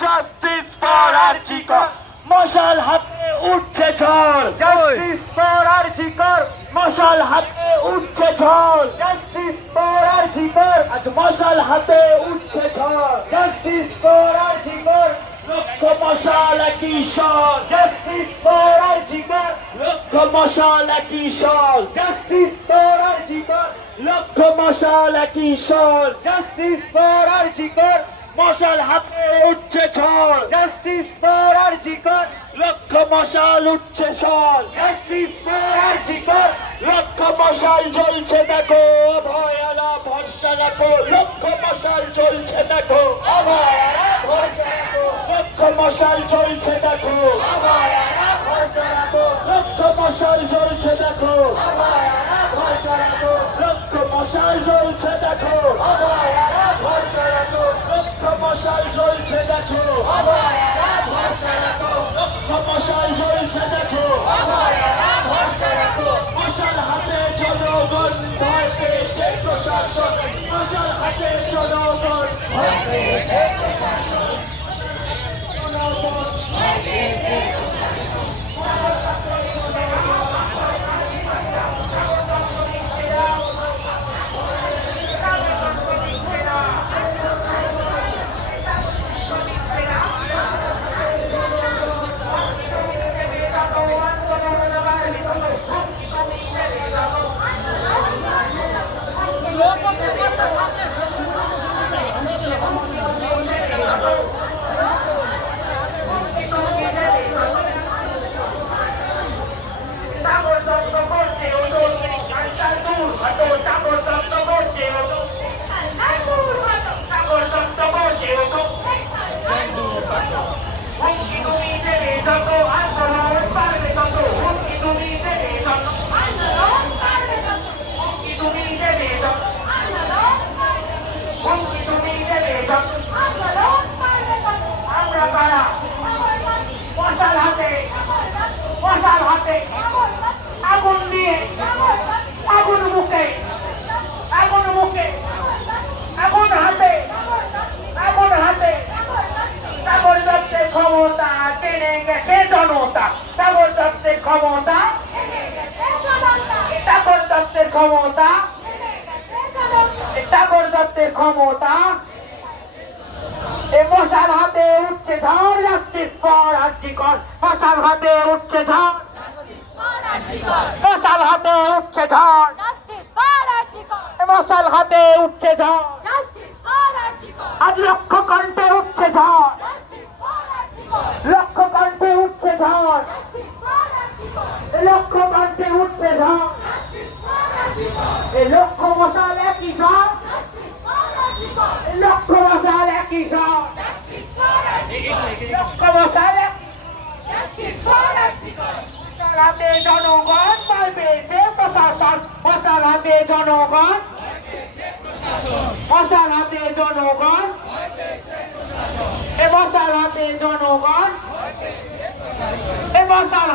Justice for RG Kar মশাল হাতে উঠছে ঝড়। জাস্টিস ফর আরজিকর মশাল হাতে উঠছে ঝড়। জাস্টিস ফর আরজিকর আজ মশাল হাতে উঠছে ঝড়। জাস্টিস ফর আরজিকর লক্ষ মশাল স্বর। জাস্টিস ফর আরজিকর লক্ষ মশাল স্বর। জাস্টিস ফর আরজিকর লক্ষ মশাল স্বর। জাস্টিস ফর আরজিকর মশাল হাতে উঠছে ঝড় জাস্টিস ফর আরজিকর লক্ষ মশাল উঠছে স্বর জাস্টিস ফর আরজিকর লক্ষ মশাল জ্বলছে দেখো অভয়ালা ভরসা রাখো লক্ষ মশাল জ্বলছে দেখো। অভয়ালা ভরসা রাখো লক্ষ মশাল জ্বলছে দেখো। অভয়ালা ভরসা রাখো লক্ষ মশাল জ্বলছে Bravo. জনতা দত্তের ক্ষমতা। দত্তের ক্ষমতা। দত্তের ক্ষমতা। এ হাতে উঠছে ঝড় হাতে উঠছে ঝড় মশাল হাতে উঠছে ঝড় মশাল হাতে আজ লক্ষ কণ্ঠে উঠছে ঝড় লক্ষ মশাল একই এ লক্ষ মশাল একই ঝড় লক্ষ মশাল হাতে জনগণ ভয় পেয়েছে প্রশাসন। মশাল হাতে জনগণ। মশাল হাতে জনগণ। এ মশাল হাতে জনগণ। এ মশাল